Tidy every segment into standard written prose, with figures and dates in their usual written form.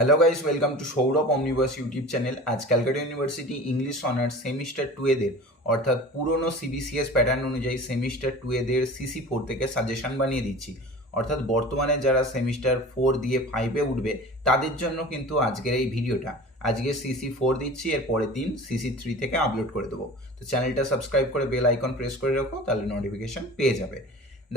Hello guys, welcome to Sourav Omniverse YouTube channel. আজ Calcutta university English honours semester 2 এদের অর্থাৎ পুরনো সিবিসিএস প্যাটার্ন অনুযায়ী সেমিস্টার 2 এদের CC4 থেকে সাজেশন বানিয়ে দিচ্ছি। অর্থাৎ বর্তমানে যারা সেমিস্টার 4 দিয়ে 5-এ উঠবে তাদের জন্য কিন্তু আজকের এই ভিডিওটা। আজকে CC4 দিচ্ছি, এর পরের দিন CC3 থেকে আপলোড করে দেবো। তো চ্যানেলটা সাবস্ক্রাইব করে বেল আইকন প্রেস করে রাখো, তাহলে নোটিফিকেশন পেয়ে যাবে।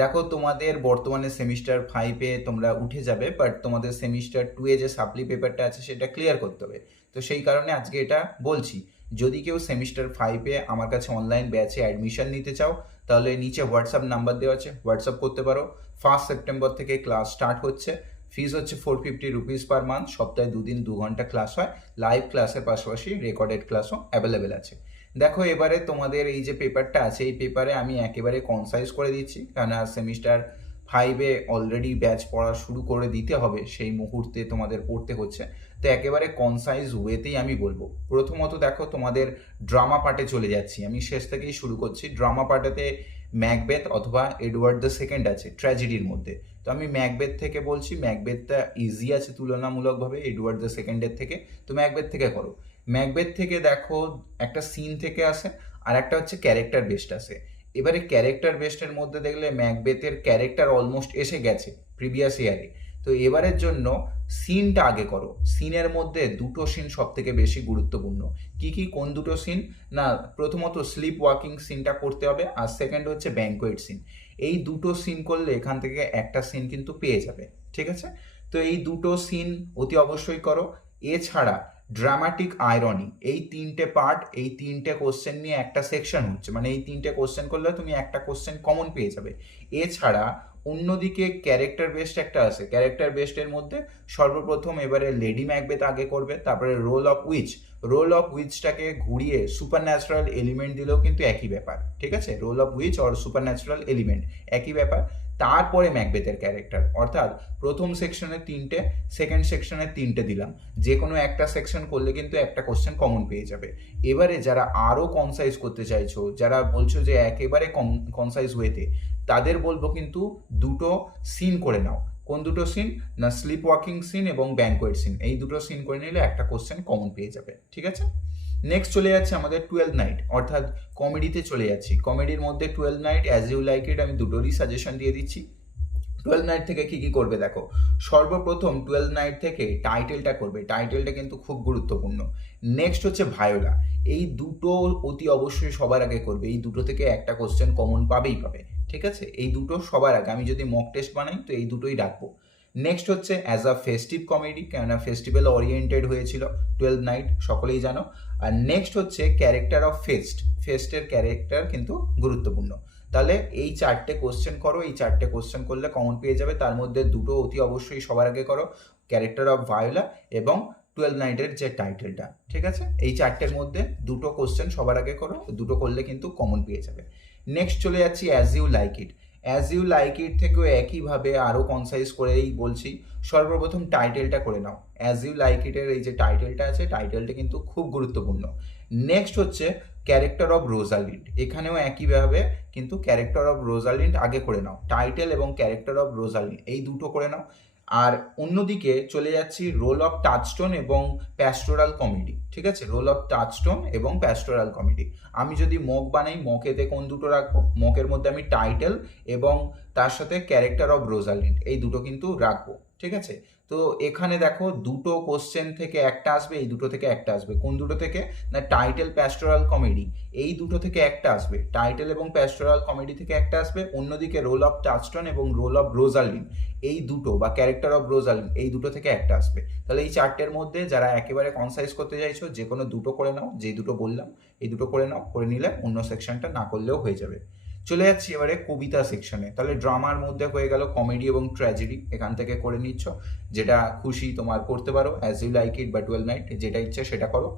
দেখো, তোমাদের বর্তমানে সেমিস্টার 5-এ তোমরা উঠে যাবে, বাট তোমাদের সেমিস্টার 2-এ যে সাপ্লি পেপারটা আছে সেটা ক্লিয়ার করতে হবে। তো সেই কারণে আজকে এটা বলছি। যদি কেউ সেমিস্টার 5-এ আমার কাছে অনলাইন ব্যাচে অ্যাডমিশন নিতে চাও, তাহলে নিচে হোয়াটসঅ্যাপ নাম্বার দেওয়া আছে, হোয়াটসঅ্যাপ করতে পারো। 1 সেপ্টেম্বর থেকে ক্লাস স্টার্ট হচ্ছে। ফিস হচ্ছে 450 রুপিস পার মান্থ। সপ্তাহে 2 দিন 2 ঘন্টা ক্লাস হয়। লাইভ ক্লাসের পাশাপাশি রেকর্ডেড ক্লাসও অ্যাভেলেবেল আছে। দেখো, এবারে তোমাদের এই যে পেপারটা আছে, এই পেপারে আমি একেবারে কনসাইজ করে দিচ্ছি, কারণ সেমিস্টার 5-এ অলরেডি ব্যাচ পড়া শুরু করে দিতে হবে, সেই মুহূর্তে তোমাদের পড়তে হচ্ছে। তো একেবারে কনসাইজ ওয়েতেই আমি বলবো। প্রথমত দেখো, তোমাদের ড্রামা পার্টে চলে যাচ্ছি, আমি শেষ থেকেই শুরু করছি। ড্রামা পার্টেতে ম্যাকবেথ অথবা এডওয়ার্ড দ্য সেকেন্ড আছে ট্র্যাজেডির মধ্যে। তো আমি ম্যাকবেথ থেকে বলছি। ম্যাকবেথটা ইজি আছে তুলনামূলকভাবে এডওয়ার্ড দ্য সেকেন্ডের থেকে, তো ম্যাকবেথ থেকে করো। ম্যাকবেথ থেকে দেখো, একটা সিন থেকে আসে, আর একটা হচ্ছে ক্যারেক্টার বেসড আসে। এবারে ক্যারেক্টার বেসডের মধ্যে দেখলে ম্যাকবেথের ক্যারেক্টার অলমোস্ট এসে গেছে প্রিভিয়াস ইয়ারে। তো এবারের জন্য সিনটা আগে করো। সিনের মধ্যে দুটো সিন সব থেকে বেশি গুরুত্বপূর্ণ। কি কি, কোন দুটো সিন? না, প্রথমত স্লিপ ওয়াকিং সিনটা করতে হবে, আর সেকেন্ড হচ্ছে ব্যাঙ্কোয়েট সিন। এই দুটো সিন করলে এখান থেকে একটা সিন কিন্তু পেয়ে যাবে, ঠিক আছে? তো এই দুটো সিন অতি অবশ্যই করো। এছাড়া ড্রামাটিক আয়রনি, এই 3টে পার্ট, এই 3টে কোশ্চেন নিয়ে একটা সেকশন হচ্ছে, মানে এই 3টে কোশ্চেন করলে তুমি একটা কোশ্চেন কমন পেয়ে যাবে। এছাড়া অন্যদিকে ক্যারেক্টার বেসড একটা আছে। ক্যারেক্টার বেসডের মধ্যে সর্বপ্রথম এবারে লেডি ম্যাকবেথ আগে করবে, তারপরে role of witch. Role of উইচটাকে ঘুরিয়ে সুপার ন্যাচারাল এলিমেন্ট দিলেও কিন্তু একই ব্যাপার, ঠিক আছে? Role of which or supernatural element, একই ব্যাপার। তারপরে ম্যাকবেথের ক্যারেক্টার, অর্থাৎ প্রথম সেকশনে 3টে, সেকেন্ড সেকশনে 3টে দিলাম। যে কোনো একটা সেকশন করলে কিন্তু একটা কোশ্চেন কমন পেয়ে যাবে। এবারে যারা আরও কনসাইজ করতে চাইছো, যারা বলছো যে একেবারে কনসাইজ ওয়েতে, তাদের বলবো কিন্তু দুটো সিন করে নাও। কোন দুটো সিন? না, স্লিপ ওয়াকিং সিন এবং ব্যাঙ্কোয়েট সিন। এই দুটো সিন করে নিলে একটা কোশ্চেন কমন পেয়ে যাবে, ঠিক আছে? নেক্সট চলে যাচ্ছে আমাদের 12 নাইট, অর্থাৎ কমেডিতে চলে যাচ্ছি। কমেডির মধ্যে 12 night, as you like it, আমি দুটোরই সাজেশন দিয়ে দিচ্ছি। 12 নাইট থেকে কি কি করবে দেখো। সর্বপ্রথম 12 নাইট থেকে টাইটেলটা করবে। টাইটেলটা কিন্তু খুব গুরুত্বপূর্ণ। নেক্সট হচ্ছে ভায়োলা। এই দুটো অতি অবশ্যই সবার আগে করবে। এই দুটো থেকে একটা কোশ্চেন কমন পাবেই পাবে, ঠিক আছে? এই দুটো সবার আগে, আমি যদি মক টেস্ট বানাই তো এই দুটোই রাখবো। নেক্সট হচ্ছে অ্যাজ আ ফেস্টিভ কমেডি, কেননা ফেস্টিভ্যাল ওরিয়েন্টেড হয়েছিল 12 নাইট, সকলেই জানো। আর নেক্সট হচ্ছে ক্যারেক্টার অফ ফেস্ট। ফেস্টের ক্যারেক্টার কিন্তু গুরুত্বপূর্ণ। তাহলে এই 4টে কোশ্চেন করো। এই 4টে কোশ্চেন করলে কমন পেয়ে যাবে। তার মধ্যে দুটো অতি অবশ্যই সবার আগে করো, ক্যারেক্টার অফ ভায়োলা এবং 12 নাইটের যে টাইটেলটা, ঠিক আছে? এই 4টের মধ্যে দুটো কোশ্চেন সবার আগে করো, দুটো করলে কিন্তু কমন পেয়ে যাবে। নেক্সট চলে যাচ্ছি as you like it. As you like it থেকেও একইভাবে আরও কনসাইজ করেই বলছি। সর্বপ্রথম টাইটেলটা করে নাও। অ্যাজ ইউ লাইক ইটের এই যে টাইটেলটা আছে, টাইটেলটা কিন্তু খুব গুরুত্বপূর্ণ। নেক্সট হচ্ছে ক্যারেক্টার অফ রোজালিন্ড। এখানেও একইভাবে কিন্তু ক্যারেক্টার অফ রোজালিন্ড আগে করে নাও। টাইটেল এবং ক্যারেক্টার অফ রোজালিন্ড এই দুটো করে নাও। আর অন্যদিকে চলে যাচ্ছি রোল অফ টাচস্টোন এবং প্যাস্টোরাল কমেডি, ঠিক আছে? রোল অফ টাচস্টোন এবং প্যাস্টোরাল কমেডি। আমি যদি মক বানাই, মকেতে কোন দুটো রাখবো? মকের মধ্যে আমি টাইটেল এবং তার সাথে ক্যারেক্টার অফ রোজালিন্ড এই দুটো কিন্তু রাখবো, ঠিক আছে? তো এখানে দেখো, দুটো কোশ্চেন থেকে একটা আসবে, এই দুটো থেকে একটা আসবে। কোন দুটো থেকে? না, টাইটেল, প্যাস্টোরাল কমেডি, এই দুটো থেকে একটা আসবে। টাইটেল এবং প্যাস্টোরাল কমেডি থেকে একটা আসবে। অন্যদিকে রোল অফ টাচস্টোন এবং রোল অফ রোজালিন, এই দুটো বা ক্যারেক্টার অফ রোজালিন, এই দুটো থেকে একটা আসবে। তাহলে এই 4টের মধ্যে যারা একেবারে কনসাইজ করতে চাইছো, যে কোনো দুটো করে নাও। যে দুটো বললাম এই দুটো করে নাও, করে নিলে অন্য সেকশনটা না করলেও হয়ে যাবে। চলে যাচ্ছি এবারে কবিতা সেকশনে। তাহলে ড্রামার মধ্যে হয়ে গেল কমেডি এবং ট্র্যাজেডি, এখান থেকে করে নিচ্ছ। যেটা খুশি তোমার করতে পারো, অ্যাজ ইউ লাইক ইট বা 12 নাইট, যেটা ইচ্ছে সেটা করো।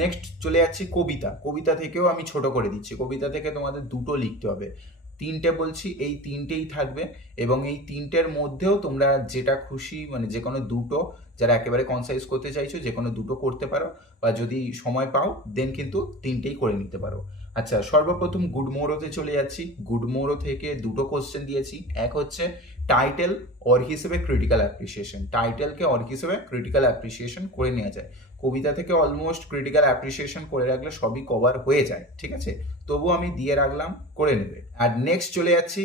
নেক্সট চলে যাচ্ছি কবিতা। কবিতা থেকেও আমি ছোট করে দিচ্ছি। কবিতা থেকে তোমাদের দুটো লিখতে হবে। 3টে বলছি, এই 3টেই থাকবে। এবং এই 3টের মধ্যেও তোমরা যেটা খুশি, মানে যে কোনো দুটো, যারা একেবারে কনসাইজ করতে চাইছো যে কোনো দুটো করতে পারো, বা যদি সময় পাও দেন কিন্তু 3টেই করে নিতে পারো। আচ্ছা, সর্বপ্রথম গুড মোরোতে চলে যাচ্ছি। গুড মোরো থেকে দুটো কোশ্চেন দিয়েছি। এক হচ্ছে টাইটেল অর হিসেবে ক্রিটিক্যাল অ্যাপ্রিসিয়েশন, টাইটেলকে অর হিসেবে ক্রিটিক্যাল অ্যাপ্রিসিয়েশন করে নেওয়া যায়। কবিতা থেকে অলমোস্ট ক্রিটিক্যাল অ্যাপ্রিসিয়েশন করে রাখলে সবই কভার হয়ে যায়, ঠিক আছে, তবু আমি দিয়ে রাখলাম, করে নেবে। আর নেক্সট চলে যাচ্ছি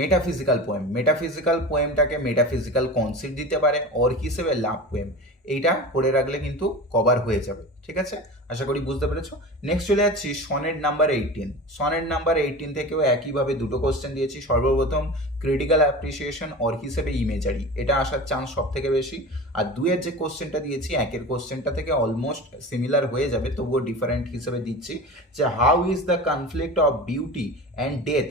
মেটাফিজিক্যাল পোয়েম। মেটাফিজিক্যাল পোয়েমটাকে মেটাফিজিক্যাল কনসেপ্ট দিতে পারে, অর হিসেবে লাভ পোয়েম, এইটা করে রাখলে কিন্তু কভার হয়ে যাবে, ঠিক আছে, আশা করি বুঝতে পেরেছো। নেক্সট চলে যাচ্ছি সনেট নাম্বার 18। সনেট নাম্বার 18 থেকেও একইভাবে দুটো কোশ্চেন দিয়েছি। সর্বপ্রথম ক্রিটিক্যাল অ্যাপ্রিসিয়েশন অর হিসেবে ইমেজারি, এটা আসার চান্স সব থেকে বেশি। আর দুয়ের যে কোশ্চেনটা দিয়েছি, একের কোশ্চেনটা থেকে অলমোস্ট সিমিলার হয়ে যাবে, তবুও ডিফারেন্ট হিসেবে দিচ্ছি, যে how is the conflict of beauty and death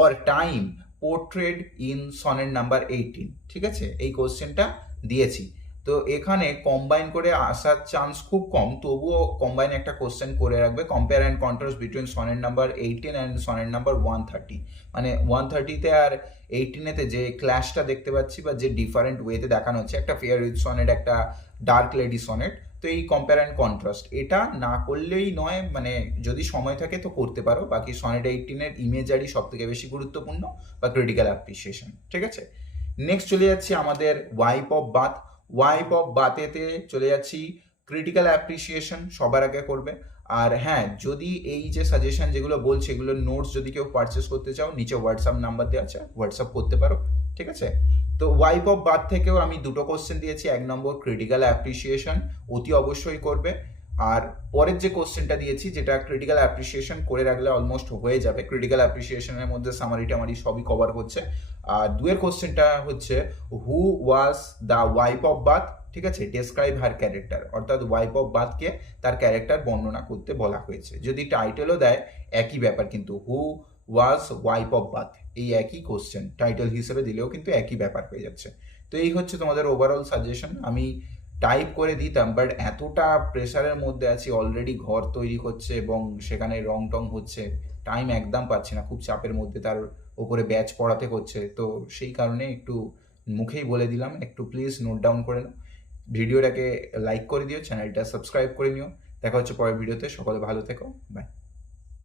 or time পোর্ট্রেড in sonnet number 18, ঠিক আছে, এই কোশ্চেনটা দিয়েছি। তো এখানে কম্বাইন করে আসার চান্স খুব কম, তবুও কম্বাইন একটা কোশ্চেন করে রাখবে, compare and contrast between sonnet number 18 and sonnet number 130। মানে 130তে আর 18এতে যে ক্ল্যাশটা দেখতে পাচ্ছি বা যে ডিফারেন্ট ওয়েতে দেখানো হচ্ছে, একটা ফেয়ার উইথ সনেট, একটা ডার্ক লেডি সনেট, তো এই কম্পেয়ার অ্যান্ড কন্ট্রাস্ট এটা না করলেই নয়, মানে যদি সময় থাকে তো করতে পারো। বাকি সনেট 18-এর ইমেজারি সব থেকে বেশি গুরুত্বপূর্ণ বা ক্রিটিক্যাল অ্যাপ্রিসিয়েশন, ঠিক আছে। নেক্সট চলে যাচ্ছি আমাদের wife of bath. Wife of বাথেতে চলে যাচ্ছি ক্রিটিক্যাল অ্যাপ্রিসিয়েশন সবার আগে করবে। আর হ্যাঁ, যদি এই যে সাজেশন যেগুলো বলছে এগুলোর নোটস যদি কেউ পারচেস করতে চাও, নিচে হোয়াটসঅ্যাপ নাম্বার দেওয়া আছে, হোয়াটসঅ্যাপ করতে পারো, ঠিক আছে। তো ওয়াইপ অফ বাথ থেকেও আমি দুটো কোশ্চেন দিয়েছি। এক নম্বর ক্রিটিক্যাল অ্যাপ্রিসিয়েশন অতি অবশ্যই করবে, আর পরের যে কোশ্চেনটা দিয়েছি যেটা ক্রিটিক্যাল অ্যাপ্রিসিয়েশন করে রাখলে অলমোস্ট হয়ে যাবে, ক্রিটিক্যাল অ্যাপ্রিসিয়েশনের মধ্যে সামারি টামারি সবই কভার হচ্ছে। আর দুয়ের কোশ্চেনটা হচ্ছে who was the wife of bath, ঠিক আছে, ডেসক্রাইব হার ক্যারেক্টার, অর্থাৎ ওয়াইফ অফ বাথকে তার ক্যারেক্টার বর্ণনা করতে বলা হয়েছে। যদি টাইটেলও দেয় একই ব্যাপার, কিন্তু হু ওয়াজ ওয়াইফ অফ বাথ এই একই কোশ্চেন টাইটেল হিসেবে দিলেও কিন্তু একই ব্যাপার হয়ে যাচ্ছে। তো এই হচ্ছে তোমাদের ওভারঅল সাজেশন। আমি টাইপ করে দিতাম, বাট এতটা প্রেশারের মধ্যে আছি, অলরেডি ঘর তৈরি হচ্ছে এবং সেখানে রং টং হচ্ছে, টাইম একদম পাচ্ছি না, খুব চাপের মধ্যে, তার ওপরে ব্যাচ পড়াতে হচ্ছে, তো সেই কারণে একটু মুখেই বলে দিলাম, একটু প্লিজ নোট ডাউন করে নাও। ভিডিওটাকে লাইক করে দিও, চ্যানেলটা সাবস্ক্রাইব করে নিও। দেখা হচ্ছে পরের ভিডিওতে, সকলে ভালো থেকো, বাই।